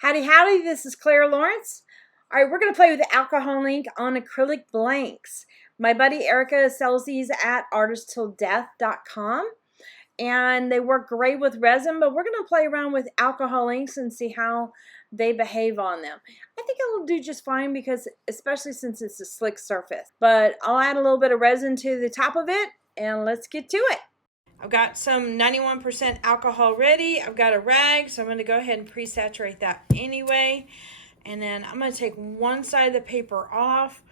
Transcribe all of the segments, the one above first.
Howdy, howdy, this is ClaraLawrence. All right, we're going to play with the alcohol ink on acrylic blanks. My buddy Erica sells these at artisttilldeath.com, and they work great with resin, but we're going to play around with alcohol inks and see how they behave on them. I think it'll do just fine because, especially since it's a slick surface. But I'll add a little bit of resin to the top of it, and let's get to it. I've got some 91% alcohol ready. I've got a rag, so I'm going to go ahead and pre-saturate that anyway. And then I'm going to take one side of the paper off.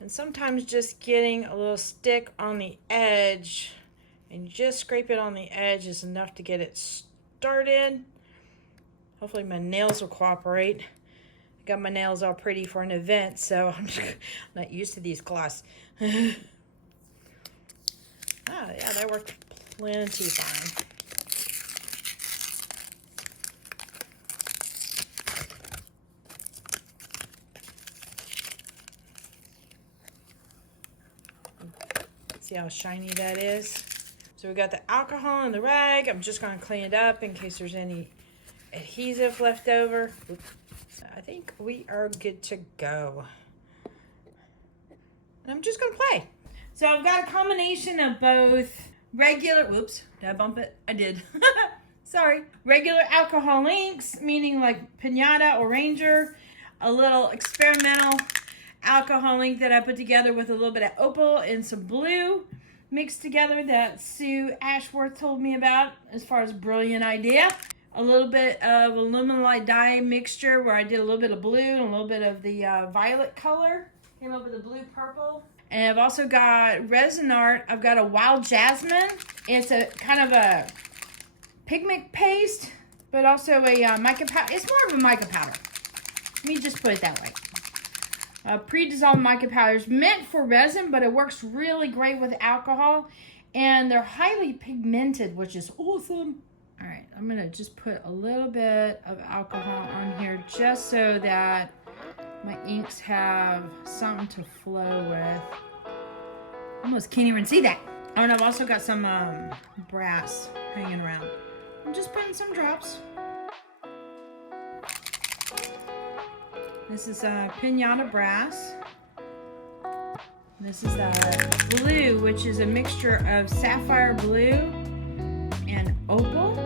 And sometimes just getting a little stick on the edge and just scrape it on the edge is enough to get it started. Hopefully my nails will cooperate. I got my nails all pretty for an event, so I'm not used to these cloths. Yeah, that worked plenty fine. See how shiny that is? So we got the alcohol in the rag. I'm just going to clean it up in case there's any adhesive left over. So I think we are good to go. And I'm just going to play. So I've got a combination of both regular, whoops, did I bump it? I did. Sorry. Regular alcohol inks, meaning like Pinata or Ranger. A little experimental alcohol ink that I put together with a little bit of opal and some blue mixed together that Sue Ashworth told me about as far as a brilliant idea. A little bit of Alumilite dye mixture where I did a little bit of blue and a little bit of the violet color. A little bit of blue purple. And I've also got resin art. I've got a wild jasmine. It's a kind of a pigment paste, but also a mica powder. It's more of a mica powder. Let me just put it that way. Pre-dissolved mica powders meant for resin, but it works really great with alcohol. And they're highly pigmented, which is awesome. All right, I'm gonna just put a little bit of alcohol on here just so that my inks have something to flow with. Almost can't even see that. Oh, and I've also got some brass hanging around. I'm just putting some drops. This is Pinata brass. This is blue, which is a mixture of sapphire blue and opal.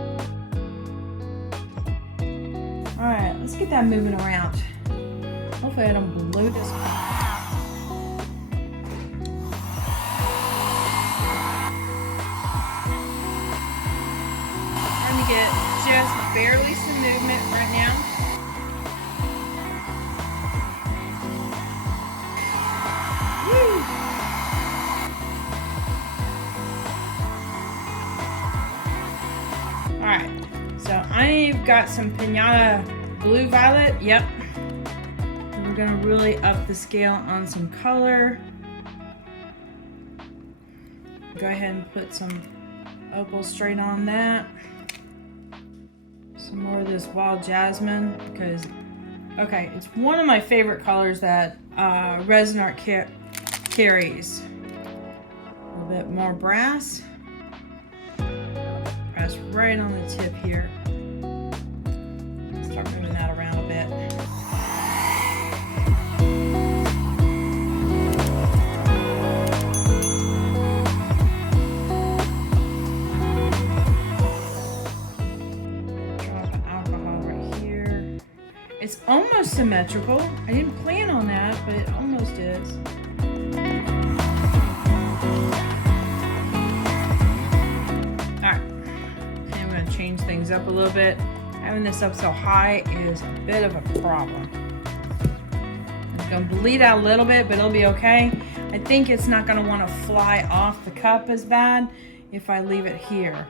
All right, let's get that moving around. Hopefully I don't blow this up. Trying to get just barely some movement right now. Woo. All right, so I've got some Pinata blue violet. Yep. We're gonna really up the scale on some color. Go ahead and put some opal straight on that. Some more of this wild jasmine because, okay, it's one of my favorite colors that resin art carries. A little bit more brass. Brass right on the tip here. Start moving that around a bit. It's almost symmetrical. I didn't plan on that, but it almost is. Alright, and I'm going to change things up a little bit. Having this up so high is a bit of a problem. It's going to bleed out a little bit, but it'll be okay. I think it's not going to want to fly off the cup as bad if I leave it here.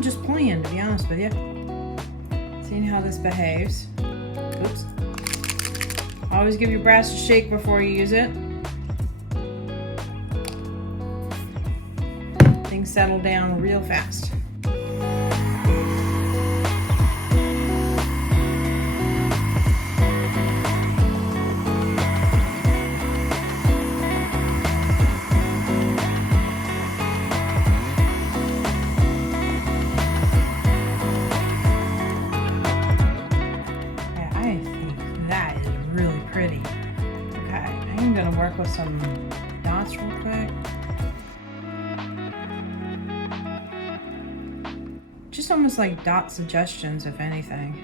Just playing, to be honest with you. Seeing how this behaves. Oops. Always give your brass a shake before you use it. Things settle down real fast. work with some dots real quick. Just almost like dot suggestions, if anything.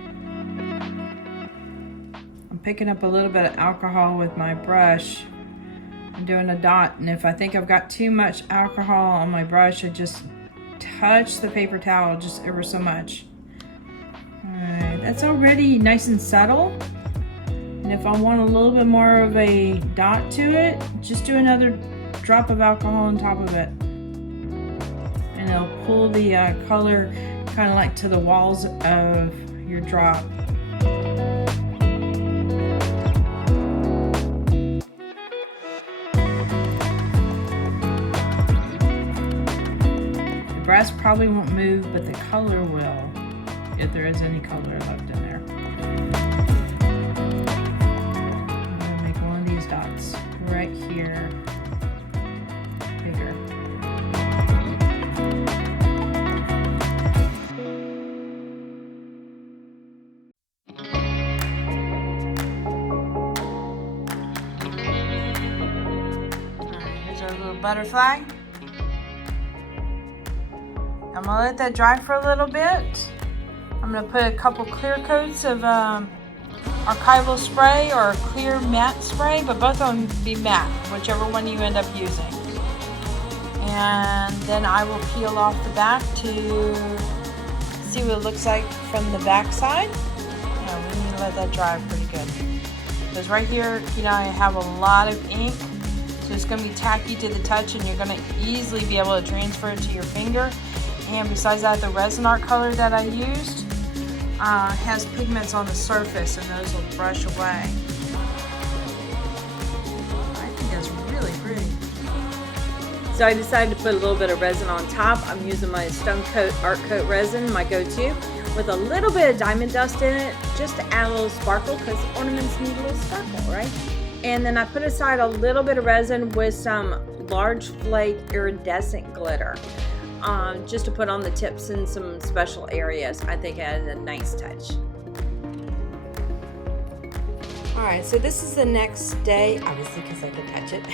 I'm picking up a little bit of alcohol with my brush and doing a dot, and if I think I've got too much alcohol on my brush, I just touch the paper towel just ever so much. Alright, that's already nice and subtle. And if I want a little bit more of a dot to it, just do another drop of alcohol on top of it. And it'll pull the color kind of like to the walls of your drop. The brass probably won't move, but the color will, if there is any color left in there. I'm gonna make one of these dots right here bigger. Butterfly. I'm gonna let that dry for a little bit. I'm gonna put a couple clear coats of archival spray or clear matte spray, but both of them be matte, whichever one you end up using. And then I will peel off the back to see what it looks like from the back side. Yeah, we need to let that dry pretty good. Because right here, you know, I have a lot of ink. So it's going to be tacky to the touch, and you're going to easily be able to transfer it to your finger. And besides that, the resin art color that I used has pigments on the surface, and those will brush away. I think that's really pretty. So I decided to put a little bit of resin on top. I'm using my StoneCoat Art Coat resin, my go-to, with a little bit of diamond dust in it, just to add a little sparkle, because ornaments need a little sparkle, right? And then I put aside a little bit of resin with some large flake iridescent glitter, just to put on the tips in some special areas. I think it adds a nice touch. Alright, so this is the next day, obviously because I can touch it.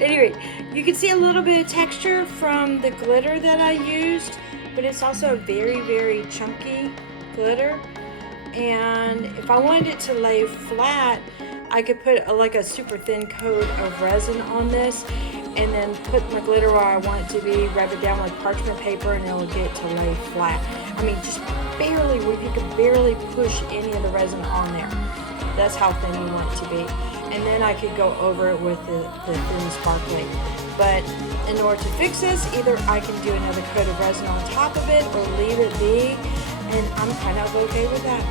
Anyway, you can see a little bit of texture from the glitter that I used, but it's also a very, very chunky glitter. And if I wanted it to lay flat, I could put like a super thin coat of resin on this and then put my glitter where I want it to be, rub it down with parchment paper, and it'll get to lay flat. I mean, just barely, where you can barely push any of the resin on there. That's how thin you want it to be. And then I could go over it with the thin sparkling. But in order to fix this, either I can do another coat of resin on top of it or leave it be, and I'm kind of okay with that,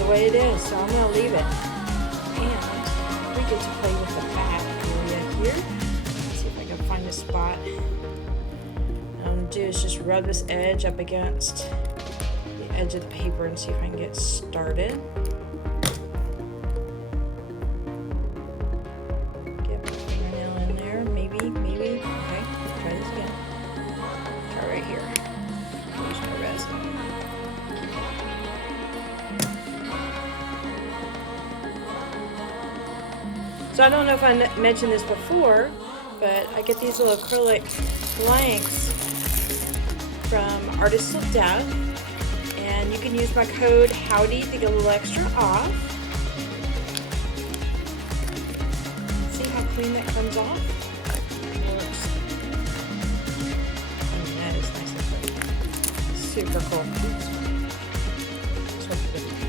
the way it is, so I'm gonna leave it. And we get to play with the back area here. Let's see if I can find a spot. What I'm gonna do is just rub this edge up against the edge of the paper and see if I can get started. Get my fingernail in there, maybe. Okay, try this again. Try right here. Use my resin. So I don't know if I mentioned this before, but I get these little acrylic blanks from Artist of Death, and you can use my code Howdy to get a little extra off. See how clean that comes off? Works. And that is nice and pretty. Super cool. So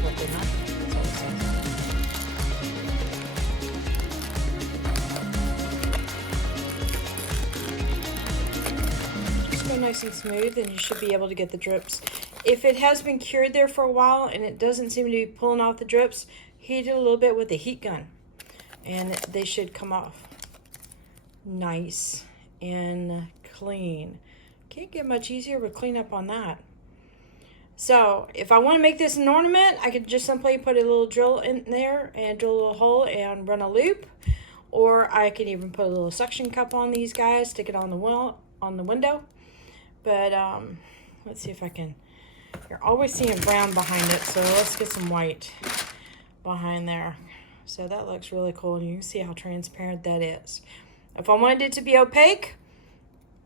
what they're not. That's all it says. Nice and smooth, and you should be able to get the drips. If it has been cured there for a while and it doesn't seem to be pulling off the drips, heat it a little bit with a heat gun and they should come off nice and clean. Can't get much easier with cleanup on that. So if I want to make this an ornament, I could just simply put a little drill in there and drill a little hole and run a loop, or I could even put a little suction cup on these guys, stick it on the wall, on the window. But let's see if I can. You're always seeing brown behind it, so let's get some white behind there. So that looks really cool, and you can see how transparent that is. If I wanted it to be opaque,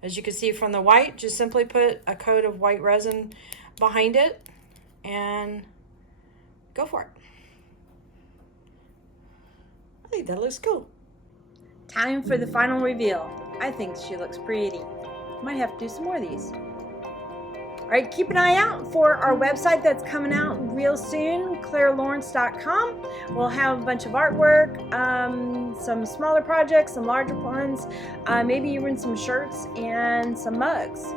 as you can see from the white, just simply put a coat of white resin behind it and go for it. I think that looks cool. Time for the final reveal. I think she looks pretty. Might have to do some more of these. All right, keep an eye out for our website that's coming out real soon, ClaraLawrence.com. We'll have a bunch of artwork, some smaller projects, some larger ones, maybe even some shirts and some mugs.